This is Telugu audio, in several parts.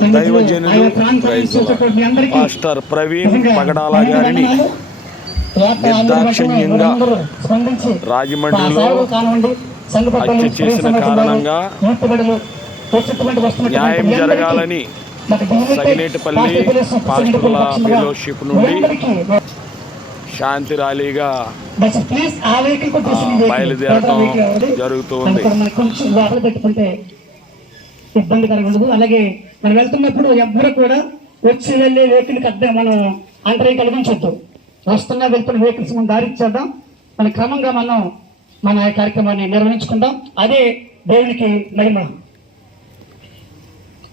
దైవజనులు పాస్టర్ ప్రవీణ్ పగడాల గారిని నిర్దాక్షిణ్యంగా రాజమండ్రిలో హత్య చేసిన కారణంగా న్యాయం జరగాలని సగినేటిపల్లి పాస్టర్ల ఫెలోషిప్ నుండి శాంతి ర్యాలీగా బయలుదేరటం జరుగుతుంది. ఇబ్బందికరంగా ఉండదు. అలాగే మనం వెళ్తున్నప్పుడు ఎవ్వరు కూడా వచ్చి వెళ్ళే వెహికల్కి అర్థం మనం అంతరం కలిగించొద్దు. వస్తున్నా వెళ్తున్న వెహికల్స్ మనం దారి ఇచ్చేద్దాం. మన క్రమంగా మనం మన కార్యక్రమాన్ని నిర్వహించుకుందాం. అదే దేవునికి మహిమ.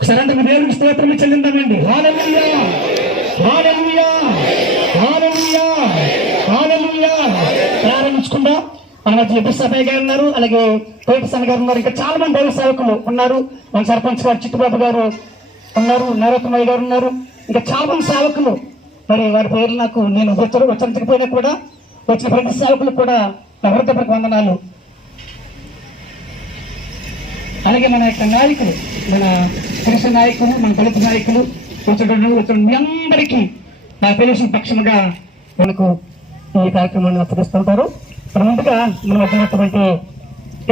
సరే దేవునికి స్తోత్రం చెల్లిందామండి. హల్లెలూయా, హల్లెలూయా, హల్లెలూయా, హల్లెలూయా. ప్రారంభించుకుందాం. మన మధ్య బిస్సపయ్య గారు ఉన్నారు, అలాగే కోటసన్ గారు ఉన్నారు, ఇంకా చాలా మంది దైవ సేవకులు ఉన్నారు. మన సర్పంచ్ గారు చిట్టుబాబు గారు ఉన్నారు, నరోత్తమయ్య గారు ఉన్నారు, ఇంకా చాలా మంది సేవకులు. మరి వారి పేర్లు నాకు నేను ఉచ్చరించకపోయినా కూడా వచ్చిన ప్రతి సేవకులు కూడా నా హృదయపూర్వక వందనాలు. అలాగే మన యొక్క నాయకులు, మన పురుష నాయకులు, మన దళిత నాయకులు వచ్చిన మీ అందరికీ నా ఫెలోషిప్ పక్షముగా మనకు ఈ కార్యక్రమాన్ని అప్పగిస్తుంటారు. ఇప్పుడు ముందుగా మనం వచ్చినటువంటి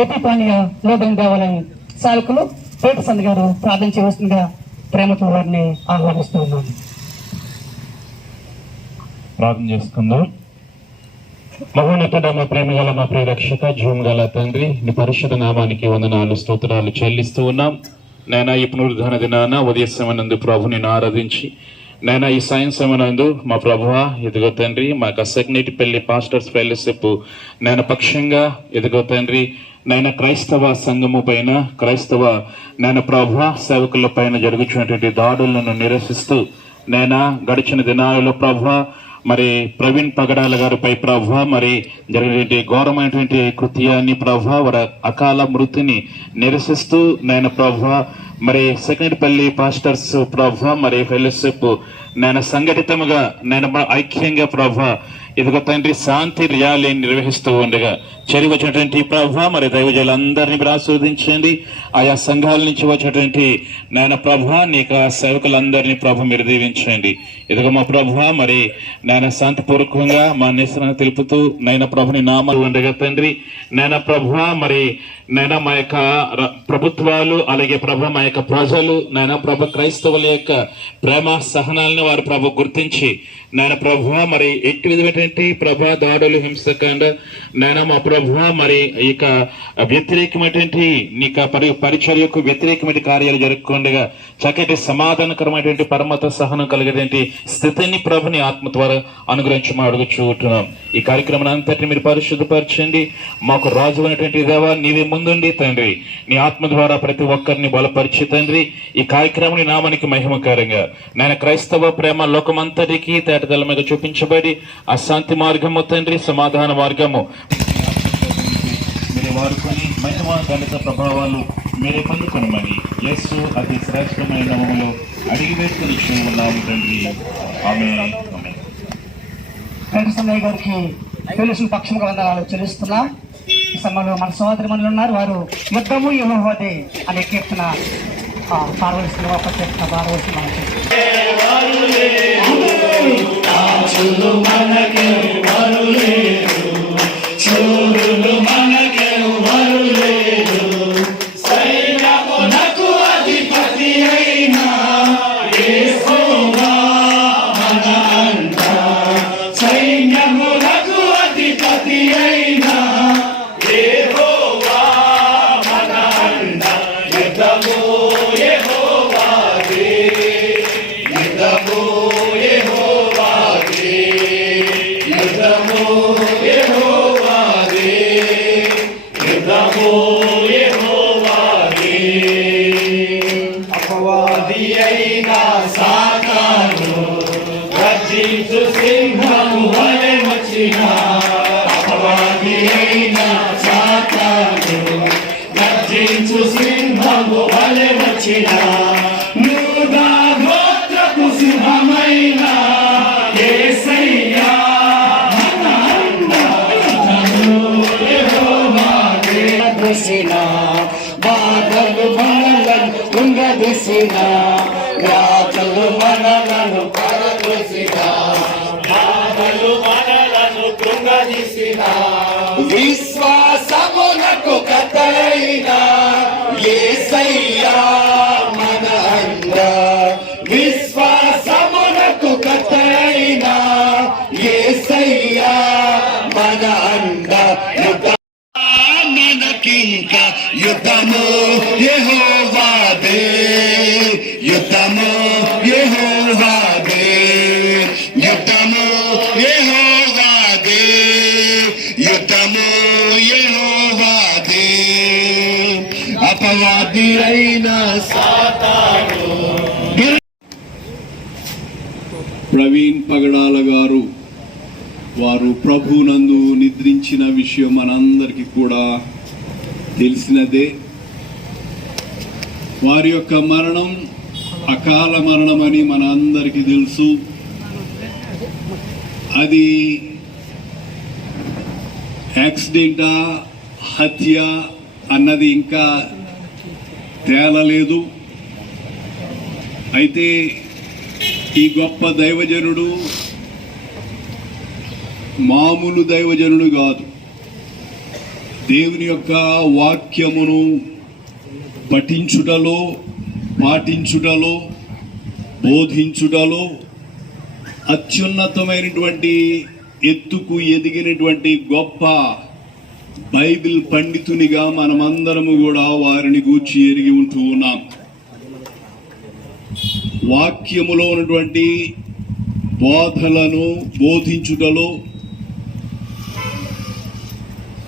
ఏపీ పానీయ లోదం కావాలని సేవకులు కోటసన్ గారు ప్రార్థన చేయవలసిందిగా ప్రేమతో వారిని ఆహ్వానిస్తూ ఉన్నాను. ప్రార్థన చేసుకుందాం. మహోన్నతుడ, మా ప్రేమ గల మా ప్రియ రక్షక, జీవం గల తండ్రి, నీ పరిశుద్ధ నామానికి వందనాలు స్తోత్రాలు చెల్లిస్తూ ఉన్నాం. నైనా ఈ పునరుద్ధాన దినాన ఉదయ సమయందు ప్రభు నేను ఆరాధించి నైనా ఈ సాయం సమయందు మా ప్రభువ ఎదుగో తండ్రి మా సగినేటిపల్లి పాస్టర్స్ ఫెలోషిప్ నేను పక్షంగా ఎదుగో తండ్రి నైనా క్రైస్తవ సంఘము పైన క్రైస్తవ నేను ప్రభువ సేవకుల పైన జరుగుతున్నటువంటి దాడులను నిరసిస్తూ నైనా గడిచిన దినాలలో ప్రభువ మరి ప్రవీణ్ పగడాల గారిపై ప్రభు మరి జరిగినటువంటి ఘోరమైనటువంటి కృత్యాన్ని ప్రభు వారి అకాల మృతిని నిరసిస్తూ నేను ప్రభు మరి సగినేటిపల్లి పాస్టర్స్ ప్రభు మరి ఫెలోషిప్ నేను సంఘటితముగా నేను ఐక్యంగా ప్రభు ఇదిగో తండ్రి శాంతి ర్యాలీ నిర్వహిస్తూ ఉండగా చెరి వచ్చినటువంటి ప్రభు మరి దైవజనులందరినీ మీరు ఆస్వాదించండి. ఆయా సంఘాల నుంచి వచ్చినటువంటి నాయన ప్రభు నీకు సేవకులందరినీ ప్రభు మీరు దీవించండి. ఇదిగో మా ప్రభు మరి నాయన శాంతిపూర్వకంగా మా నిరసన తెలుపుతూ నైనా ప్రభుని నామాలు ఉండగా తండ్రి నైనా ప్రభు మరి నైనా మా యొక్క ప్రభుత్వాలు అలాగే ప్రభు మా యొక్క ప్రజలు నైనా ప్రభు క్రైస్తవుల యొక్క ప్రేమ సహనాలను వారు ప్రభు గుర్తించి నాయన ప్రభు మరి ఎట్టి విధమైనటువంటి ప్రభా దాడులు హింసకాండ నాయన మా ప్రభు మరి ఇక వ్యతిరేకమైనటువంటి నీకు పరిచర్యకు వ్యతిరేకమైన కార్యాలు జరుపుకుండగా చక్కటి సమాధానకరమైనటువంటి పరమత సహనం కలిగేటువంటి స్థితిని ప్రభుని ఆత్మ ద్వారా అనుగ్రహించమని అడుగుచుంటున్నాం. ఈ కార్యక్రమం అంతటిని మీరు పరిశుద్ధపరచండి. మాకు రాజు అయినటువంటి దేవా నీవే ముందుండి తండ్రి నీ ఆత్మ ద్వారా ప్రతి ఒక్కరిని బలపరిచి తండ్రి ఈ కార్యక్రమం నామానికి మహిమకరంగా నాయన క్రైస్తవ ప్రేమ లోకమంతటికి తేటతెల్ల మీద చూపించబడి ఆ శాంతి మార్గము తండ్రి సమాధాన మార్గము మీరు వాడుకొని మహిమ దళిత ప్రభావాలు మీరే పొందుకొనమని యేసు అతి శ్రేష్టమైన నామములో అడిగి వేసుకుని ఉన్నాము తండ్రి. ఆమేన్. కోటసన్ గారికి ఫెలోషిప్ పక్షంగా వందనాలు చెల్లిస్తున్నాం. ఈ సమయంలో మన సోదరి మనులు ఉన్నారు, వారు యుద్ధము యెహోవాదే అనే కీర్తన పాడవలసిన ఒక కీర్తన పాడవలసిన బాధలు బాణలను కృంగదీసిన వ్యాధులు మనలను కృంగదీసిన విశ్వాసమునకు కథైన యేసయ్యా మన అండ. విశ్వాసమునకు కథైన యేసయ్యా మన అండ. మనకింక యుద్ధము యెహోవాదే, యుద్ధము యెహోవాదే, యుద్ధము యెహోవాదే, యుద్ధము యెహోవాదే. అపవాది అయిన సాతాను. ప్రవీణ్ పగడాల గారు వారు ప్రభునందు నిద్రించిన విషయం మనందరికీ కూడా తెలిసినదే. వారి యొక్క మరణం అకాల మరణమని మనందరికీ తెలుసు. అది యాక్సిడెంటా హత్య అన్నది ఇంకా తేలలేదు. అయితే ఈ గొప్ప దైవజనుడు మామూలు దైవజనుడు కాదు. దేవుని యొక్క వాక్యమును పఠించుటలో, పాటించుటలో, బోధించుటలో అత్యున్నతమైనటువంటి ఎత్తుకు ఎదిగినటువంటి గొప్ప బైబిల్ పండితునిగా మనమందరము కూడా వారిని గూర్చి ఎరిగి ఉంటూ ఉన్నాం. వాక్యములో ఉన్నటువంటి బోధలను బోధించుటలో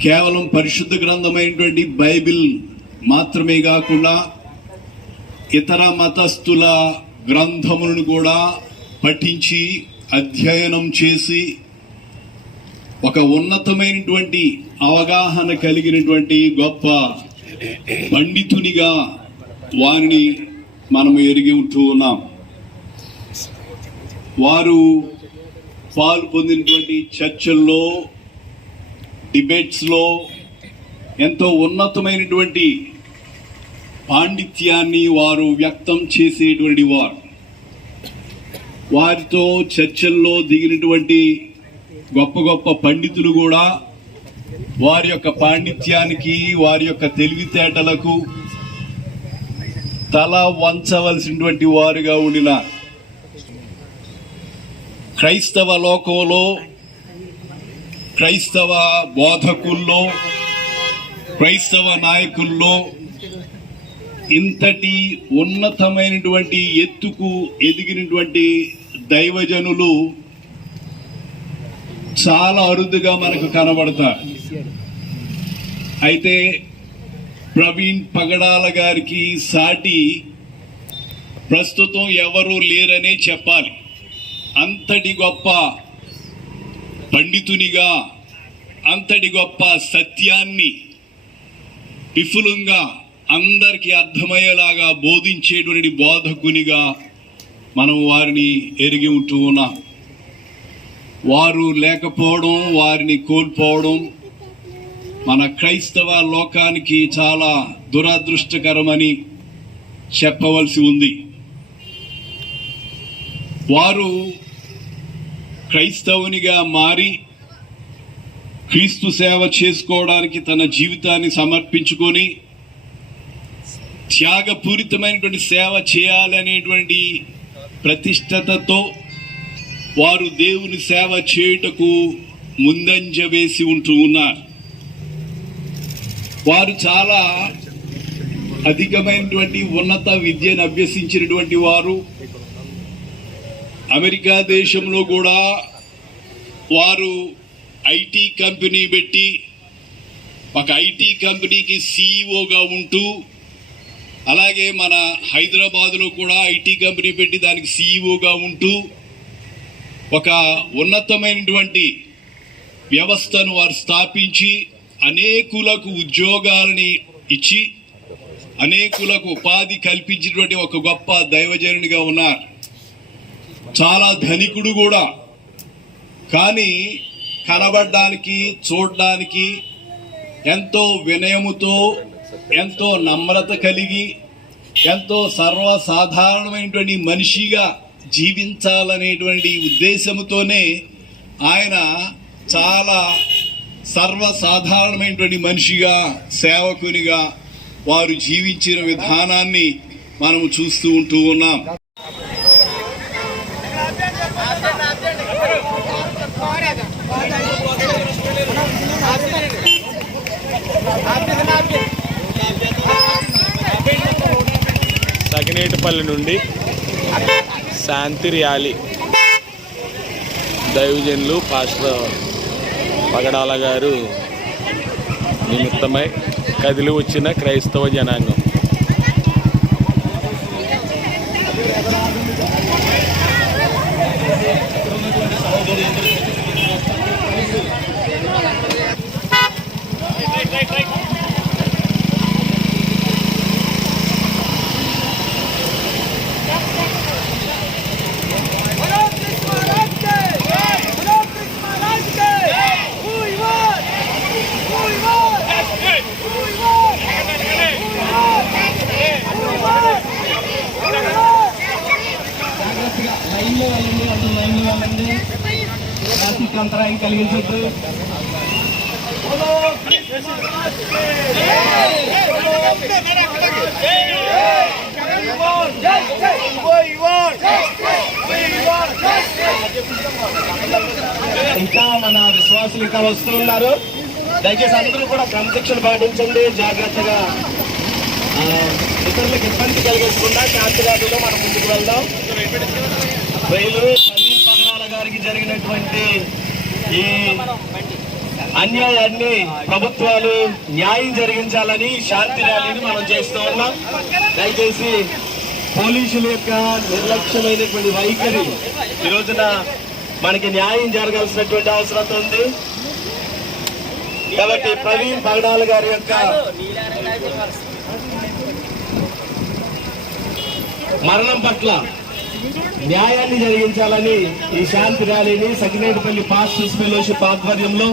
కేవలం పరిశుద్ధ గ్రంథమైనటువంటి బైబిల్ మాత్రమే కాకుండా ఇతర మతస్థుల గ్రంథములను కూడా పఠించి అధ్యయనం చేసి ఒక ఉన్నతమైనటువంటి అవగాహన కలిగినటువంటి గొప్ప పండితునిగా వారిని మనము ఎరిగి ఉంటూ ఉన్నాం. వారు పాలు పొందినటువంటి చర్చల్లో, డిబేట్స్లో ఎంతో ఉన్నతమైనటువంటి పాండిత్యాన్ని వారు వ్యక్తం చేసేటువంటి వారు. వారితో చర్చల్లో దిగినటువంటి గొప్ప గొప్ప పండితులు కూడా వారి యొక్క పాండిత్యానికి, వారి యొక్క తెలివితేటలకు తల వంచవలసినటువంటి వారుగా ఉండిన క్రైస్తవ లోకంలో, క్రైస్తవ బోధకుల్లో, క్రైస్తవ నాయకుల్లో ఇంతటి ఉన్నతమైనటువంటి ఎత్తుకు ఎదిగినటువంటి దైవజనులు చాలా అరుదుగా మనకు కనబడతారు. అయితే ప్రవీణ్ పగడాల గారికి సాటి ప్రస్తుతం ఎవరూ లేరనే చెప్పాలి. అంతటి గొప్ప పండితునిగా, అంతటి గొప్ప సత్యాన్ని విపులంగా అందరికీ అర్థమయ్యేలాగా బోధించేటువంటి బోధకునిగా మనం వారిని ఎరిగి ఉంటూ ఉన్నాం. వారు లేకపోవడం, వారిని కోల్పోవడం మన క్రైస్తవ లోకానికి చాలా దురదృష్టకరమని చెప్పవలసి ఉంది. వారు క్రైస్తవునిగా మారి క్రీస్తు సేవ చేసుకోవడానికి తన జీవితాన్ని సమర్పించుకొని త్యాగపూరితమైనటువంటి సేవ చేయాలనేటువంటి ప్రతిష్టతతో వారు దేవుని సేవ చేయుటకు ముందంజ వేసి ఉంటూ ఉన్నారు. వారు చాలా అధికమైనటువంటి ఉన్నత విద్యను అభ్యసించినటువంటి వారు. అమెరికా దేశంలో కూడా వారు ఐటీ కంపెనీ పెట్టి ఒక ఐటీ కంపెనీకి సిఇఓగా ఉంటూ, అలాగే మన హైదరాబాద్లో కూడా ఐటీ కంపెనీ పెట్టి దానికి సిఇఓగా ఉంటూ ఒక ఉన్నతమైనటువంటి వ్యవస్థను వారు స్థాపించి అనేకులకు ఉద్యోగాలని ఇచ్చి అనేకులకు ఉపాధి కల్పించినటువంటి ఒక గొప్ప దైవజనునిగా ఉన్నారు. చాలా ధనికుడు కూడా, కానీ కనబడడానికి, చూడడానికి ఎంతో వినయముతో, ఎంతో నమ్రత కలిగి ఎంతో సర్వసాధారణమైనటువంటి మనిషిగా జీవించాలనేటువంటి ఉద్దేశంతోనే ఆయన చాలా సర్వసాధారణమైనటువంటి మనిషిగా, సేవకునిగా వారు జీవించిన విధానాన్ని మనము చూస్తూ ఉంటూ ఉన్నాం. సకినేటిపల్లి నుండి శాంతి ర్యాలీ దైవజనులు పాస్టర్ పగడాల గారు నిమిత్తమై కదిలి వచ్చిన క్రైస్తవ జనాంగం. ట్రాఫిక్ అంతరాయం కలిగించొద్దు. ఇంకా మన విశ్వాసులు ఇంకా వస్తూ ఉన్నారు. దయచేసి అందరూ కూడా క్రమశిక్షణ పాటించండి. జాగ్రత్తగా ఇతరులకు ఇబ్బంది కలిగించకుండా శాంతిరాజులో మనం ముందుకు వెళ్దాం. పగడాల గారికి జరిగినటువంటి ఈ అన్యాయాన్ని ప్రభుత్వాలు న్యాయం జరిగించాలని శాంతి ర్యాలీని మనం చేస్తూ ఉన్నాం. దయచేసి పోలీసుల యొక్క నిర్లక్ష్యమైనటువంటి వైఖరి ఈ రోజున మనకి న్యాయం జరగాల్సినటువంటి అవసరం ఉంది. కాబట్టి ప్రవీణ్ పగడాల గారి యొక్క మరణం పట్ల న్యాయాన్ని జరిగించాలని ఈ శాంతి ర్యాలీని సకినేటిపల్లి పాస్టర్స్ ఫెలోషిప్ ఆధ్వర్యంలో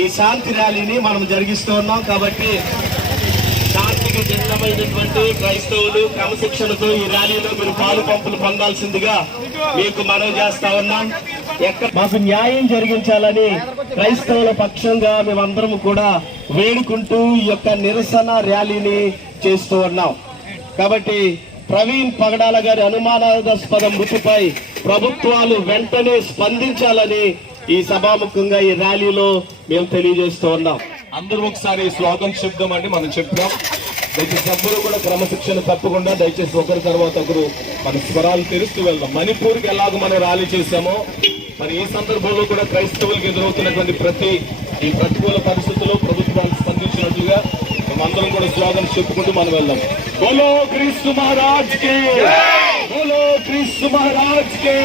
ఈ శాంతి ర్యాలీని మనం జరిగిస్తూ ఉన్నాం. కాబట్టి శాంతికి చిహ్నమైనటువంటి క్రైస్తవులు క్రమశిక్షణతో ఈ ర్యాలీలో మీరు పాలు పంపులు పొందాల్సిందిగా మీకు మనవి చేస్తా ఉన్నాం. మాకు న్యాయం జరిగించాలని క్రైస్తవుల పక్షంగా మేమందరం కూడా వేడుకుంటూ ఈ యొక్క నిరసన ర్యాలీని చేస్తూ ఉన్నాం. కాబట్టి ప్రవీణ్ పగడాల గారి అనుమానాస్పద మృతిపై ప్రభుత్వాలు వెంటనే స్పందించాలని ఈ సభాముఖంగా ఈ ర్యాలీలో మేము తెలియజేస్తూ ఉన్నాం. అందరూ ఒకసారి స్లోగన్ చెప్దాం అండి. మనం చెప్తాం. దయచేసి అందరూ కూడా క్రమశిక్షణ తప్పకుండా దయచేసి ఒకరి తర్వాత ఒకరు మన స్వరాలు తెరుస్తూ వెళ్దాం. మణిపూర్కి ఎలాగో మనం ర్యాలీ చేశామో మరి ఈ సందర్భంలో కూడా క్రైస్తవులకు ఎదురవుతున్నటువంటి ప్రతి ఈ ప్రతికూల పరిస్థితుల్లో ప్రభుత్వాలు స్పందించినట్లుగా మేమందరం కూడా స్లోగన్స్ చెప్పుకుంటూ మనం వెళ్దాం. బోలో క్రీస్తు మహారాజ్ కే, బోలో క్రీస్తు మహారాజ్ కే.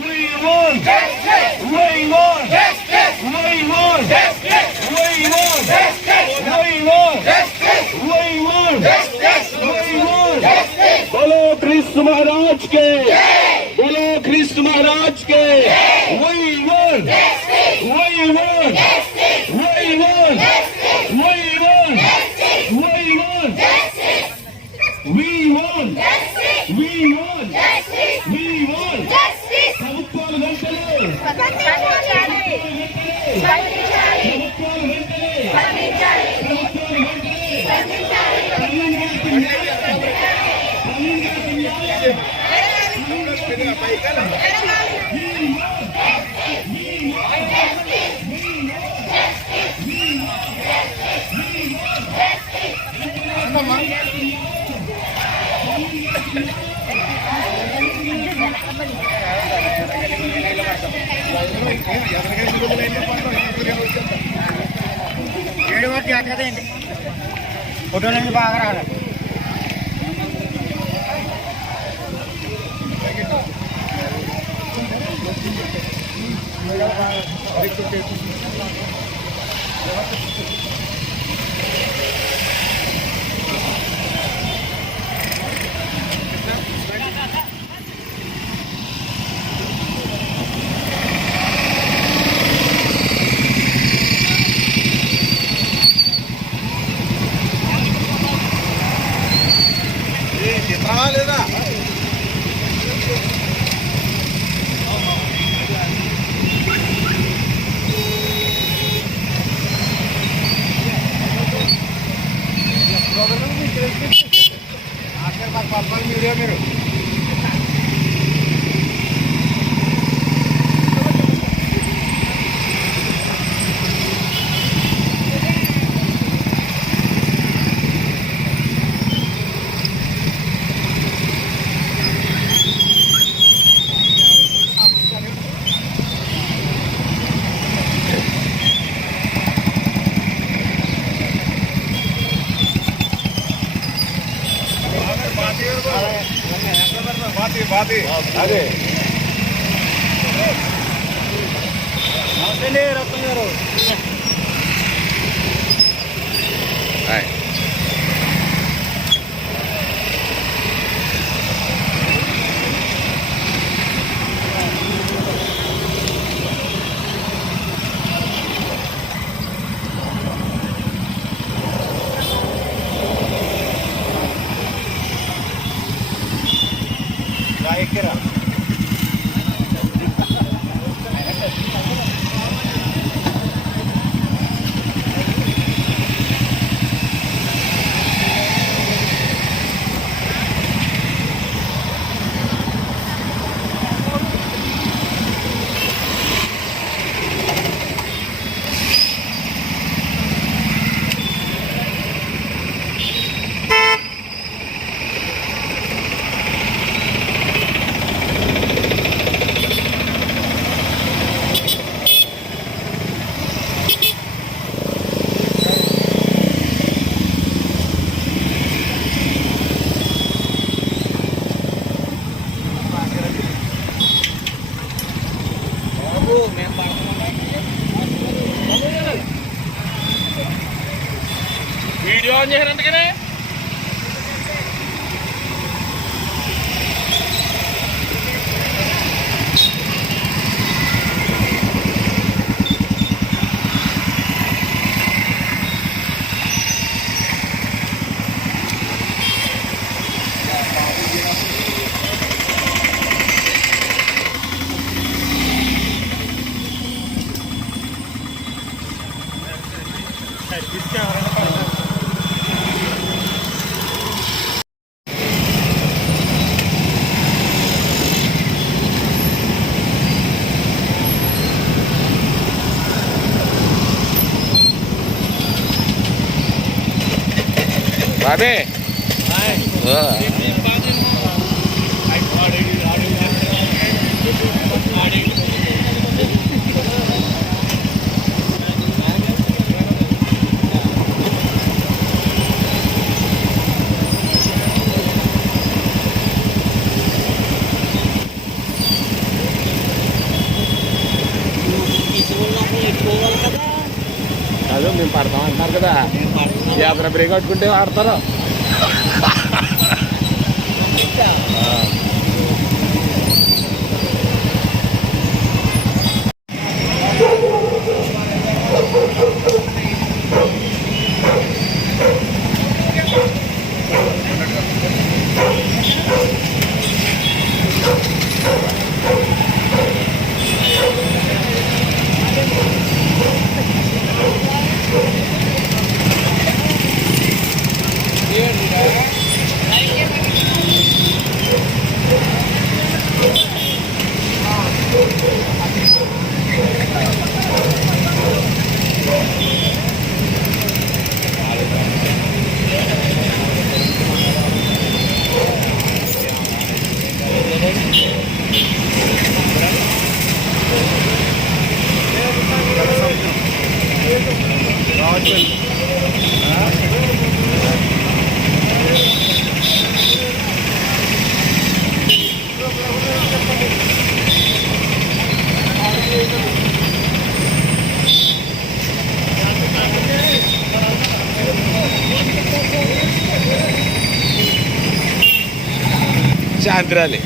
We want justice. We want justice. We want justice. We want justice. We want justice. We want justice. We want justice. बोलो क्रिस्तु महाराज के, बोलो क्रिस्तु महाराज के. We want justice. We want justice. We want justice. We want justice. We want justice. We want justice. We want justice. We want justice. ప్రభుత్వాలు వెంటనే స్పందించాలి. స్పందించాలి. ప్రభుత్వాలు వెంటనే స్పందించాలి. ప్రభుత్వాలు వెంటనే స్పందించాలి. ఫోటో నుంచి బాగా రావాలి. అదే వీడియో ఆన్ చేసినందుకనే బాబే అదే మేము పడతాం అంటున్నారు కదా యాభై బ్రేక్ కట్టుకుంటే ఆడతారు శాంతిరాలి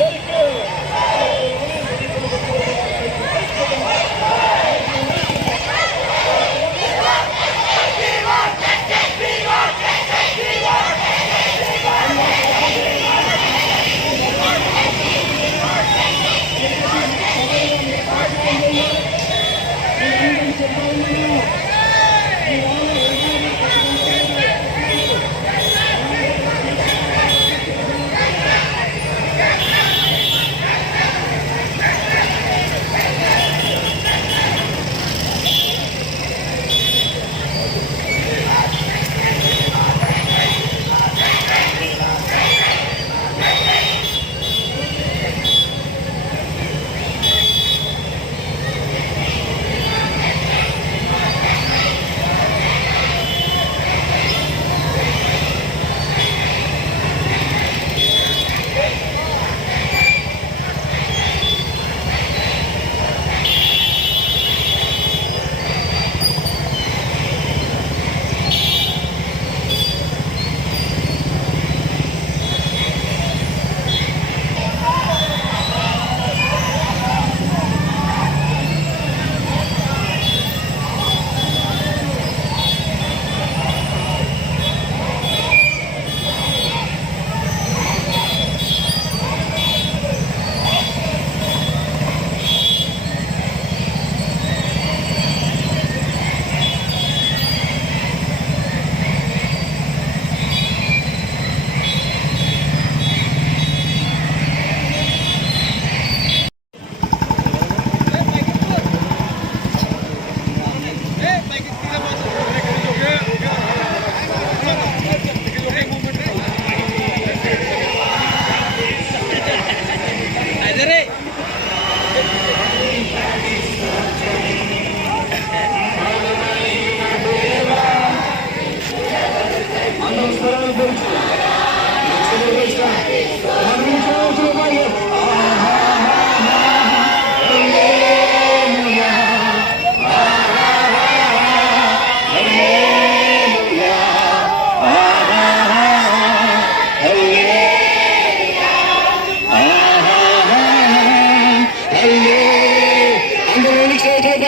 Let's go!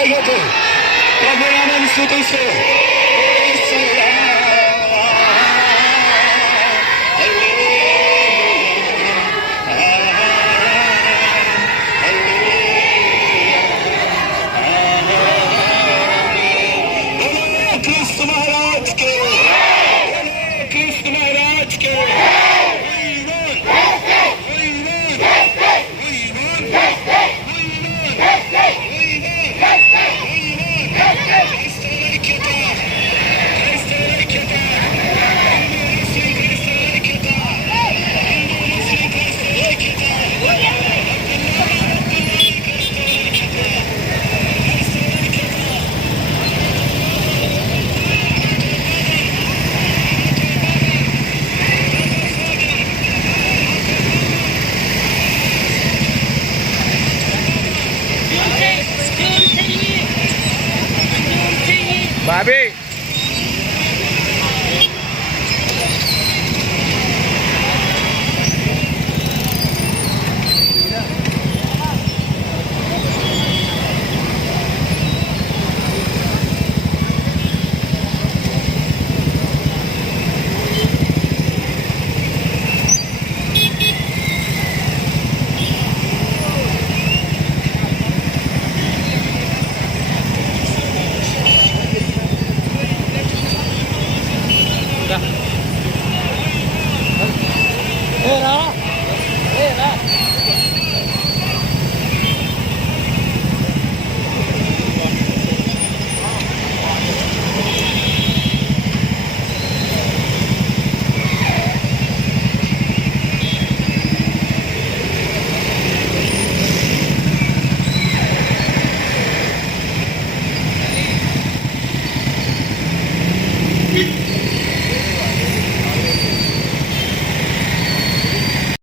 పైకి ప్రభు నామాన్ని స్తుతిస్తూ कृष्ण महाराज के कृष्ण महाराज के బాబీ